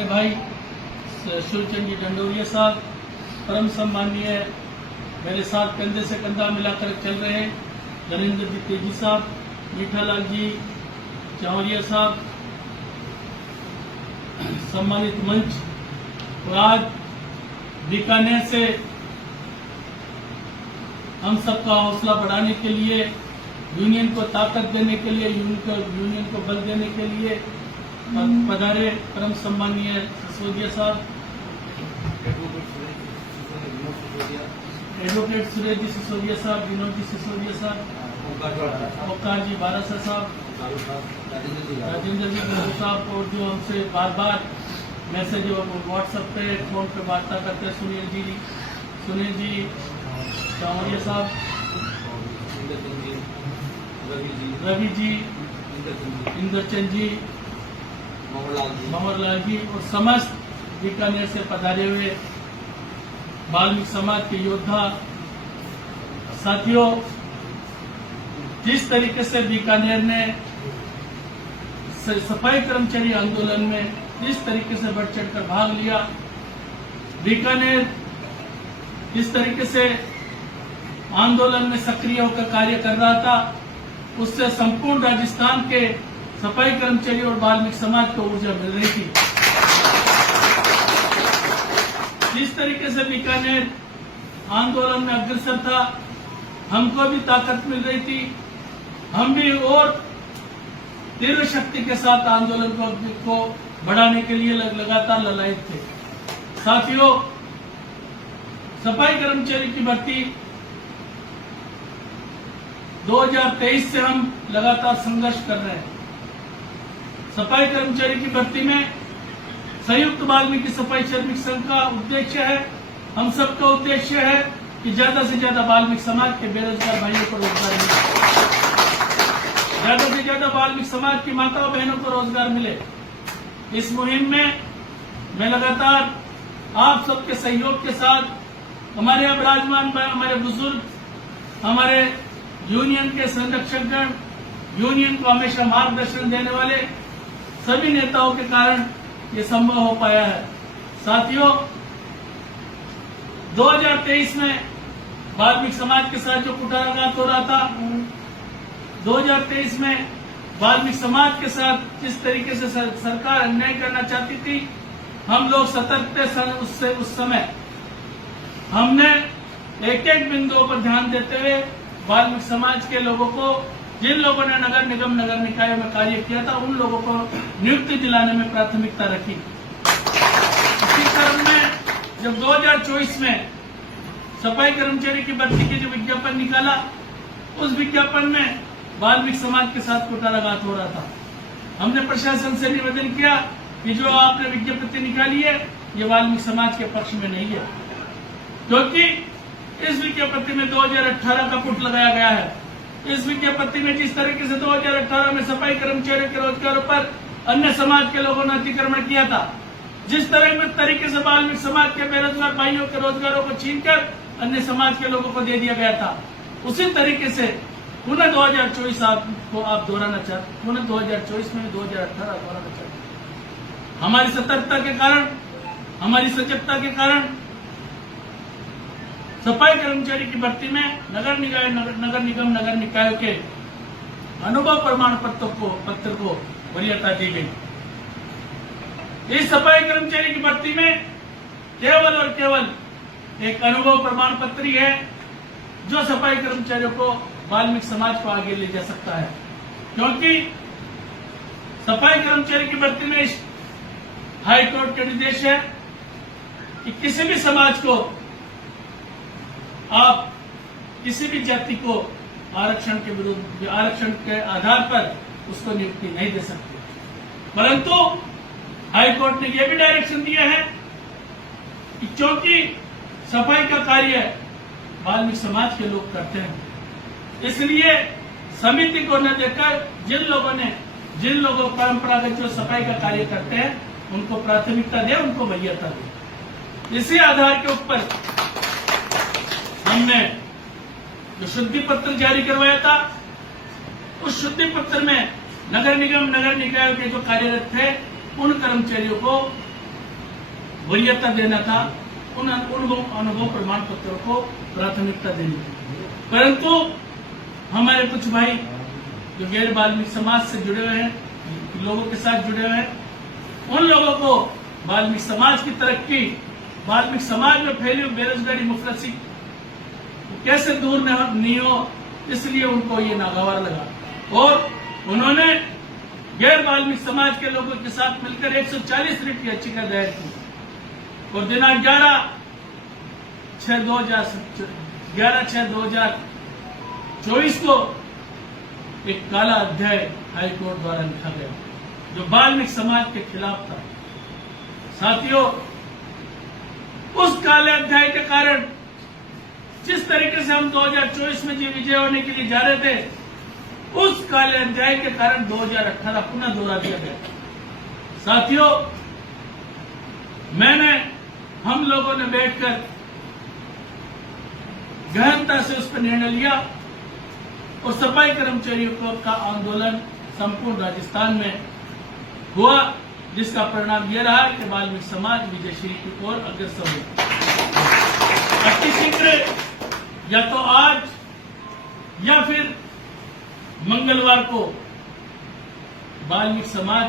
बड़े भाई शिवचंद जी डंडोरिया साहब, परम सम्मानीय मेरे साथ कंधे से कंधा मिलाकर चल रहे नरेंद्र जी तेजी साहब, मीठालाल जी चावरिया साहब, सम्मानित मंच, और आज बीकानेर से हम सबका हौसला बढ़ाने के लिए, यूनियन को ताकत देने के लिए, यूनियन को बल देने के लिए पधारे परम सम्मानीय सिसोदिया साहब, एडवोकेट सुरेश जी सिसोदिया साहब, विनोद जी सिसोदिया साहब, ओंकार जी बारासा साहब, राजेंद्र जी गुरु साहब, और जो हमसे बार बार मैसेज व्हाट्सएप पे फोन पे वार्ता करते हैं, सुनील जी चावरिया साहब, रवि जी, इंद्रचंद जी, ममरलाल जी, और समस्त बीकानेर से पधारे हुए वाल्मीकि समाज के योद्धा साथियों, जिस तरीके से बीकानेर ने सफाई कर्मचारी आंदोलन में जिस तरीके से बढ़ चढ़कर भाग लिया, बीकानेर जिस तरीके से आंदोलन में सक्रिय होकर कार्य कर रहा था, उससे संपूर्ण राजस्थान के सफाई कर्मचारी और वाल्मीकि समाज को ऊर्जा मिल रही थी। जिस तरीके से बीकानेर आंदोलन में अग्रसर था, हमको भी ताकत मिल रही थी, हम भी और तीव्र शक्ति के साथ आंदोलन को बढ़ाने के लिए लगातार ललायत थे। साथियों, सफाई कर्मचारी की भर्ती 2023 से हम लगातार संघर्ष कर रहे हैं। सफाई कर्मचारी की भर्ती में संयुक्त वाल्मीकि सफाई श्रमिक संघ का उद्देश्य है, हम सबका उद्देश्य है कि ज्यादा से ज्यादा वाल्मीकि समाज के बेरोजगार भाइयों को रोजगार मिले, ज्यादा से ज्यादा वाल्मीकि समाज की माताओं बहनों को रोजगार मिले। इस मुहिम में मैं लगातार आप सबके सहयोग के साथ, हमारे अब विराजमान हमारे बुजुर्ग, हमारे यूनियन के संरक्षकगण, यूनियन को हमेशा मार्गदर्शन देने वाले सभी नेताओं के कारण ये संभव हो पाया है। साथियों, 2023 में वाल्मीकि समाज के साथ जो कुठाराघात हो रहा था, 2023 में वाल्मीकि समाज के साथ जिस तरीके से सरकार अन्याय करना चाहती थी, हम लोग सतर्क थे। उस समय हमने एक एक बिंदुओं पर ध्यान देते हुए वाल्मीकि समाज के लोगों को, जिन लोगों ने नगर निगम नगर निकायों में कार्य किया था, उन लोगों को नियुक्ति दिलाने में प्राथमिकता रखी। इसी क्रम में जब 2024 में सफाई कर्मचारी की भर्ती के जो विज्ञापन निकाला, उस विज्ञापन में वाल्मीकि समाज के साथ कुठाराघात हो रहा था। हमने प्रशासन से निवेदन किया कि जो आपने विज्ञप्ति निकाली है, ये वाल्मीकि समाज के पक्ष में नहीं है, क्योंकि इस विज्ञप्ति में 2018 का पुट लगाया गया है। इस विज्ञप्ति में जिस तरीके से 2018 में सफाई कर्मचारियों के रोजगारों पर अन्य समाज के लोगों ने अतिक्रमण किया था, जिस तरीके से वाल्मीकि समाज के बेरोजगार भाइयों के रोजगारों को छीनकर अन्य समाज के लोगों को दे दिया गया था, उसी तरीके से पुनः 2024 आपको आप दोहराना चाहते, पुनः 2024 में 2018 दोहराना चाहते। हमारी सतर्कता के कारण, हमारी सजगता के कारण सफाई कर्मचारी की भर्ती में नगर निगम नगर निकायों के अनुभव प्रमाण पत्र को वरीयता दी गई। इस सफाई कर्मचारी की भर्ती में केवल और केवल एक अनुभव प्रमाण पत्र ही है जो सफाई कर्मचारियों को, वाल्मीकि समाज को आगे ले जा सकता है, क्योंकि सफाई कर्मचारी की भर्ती में हाईकोर्ट के निर्देश है कि किसी भी समाज को आप किसी भी जाति को आरक्षण के विरुद्ध, आरक्षण के आधार पर उसको नियुक्ति नहीं दे सकते। परंतु हाईकोर्ट ने यह भी डायरेक्शन दिया है कि क्योंकि सफाई का कार्य वाल्मीकि समाज के लोग करते हैं, इसलिए समिति को न देकर जिन लोगों परंपरागत जो सफाई का कार्य करते हैं, उनको प्राथमिकता दे, उनको वरीयता दे। इसी आधार के ऊपर हमने जो शुद्धि पत्र जारी करवाया था, उस शुद्धि पत्र में नगर निगम नगर निकायों के जो कार्यरत थे, उन कर्मचारियों को वरीयता देना था, उन अनुभव प्रमाण पत्रों को प्राथमिकता देनी थी। परंतु हमारे कुछ भाई जो गैर वाल्मीकि समाज से जुड़े हुए हैं, लोगों के साथ जुड़े हुए हैं, उन लोगों को वाल्मीकि समाज की तरक्की, वाल्मीकि समाज में फैली हुई बेरोजगारी, मुफलसी कैसे दूर नहीं हो, इसलिए उनको ये नागवार लगा और उन्होंने गैर वाल्मीकि समाज के लोगों के साथ मिलकर 140 रिट की याचिका दायर की और दिनांक 11/6/2024 को एक काला अध्याय हाईकोर्ट द्वारा लिखा गया जो वाल्मीकि समाज के खिलाफ था। साथियों, उस काले अध्याय के कारण जिस तरीके से हम 2024 में विजय होने के लिए जा रहे थे, उस काले अध्याय के कारण 2018 पुनः दोहरा दिया गया। साथियों, हम लोगों ने बैठकर गहनता से उस पर निर्णय लिया और सफाई कर्मचारियों का आंदोलन संपूर्ण राजस्थान में हुआ, जिसका परिणाम यह रहा कि वाल्मीकि समाज विजयश्री की ओर अग्रसर हुआ। अतिशीघ्र या तो आज या फिर मंगलवार को वाल्मीकि समाज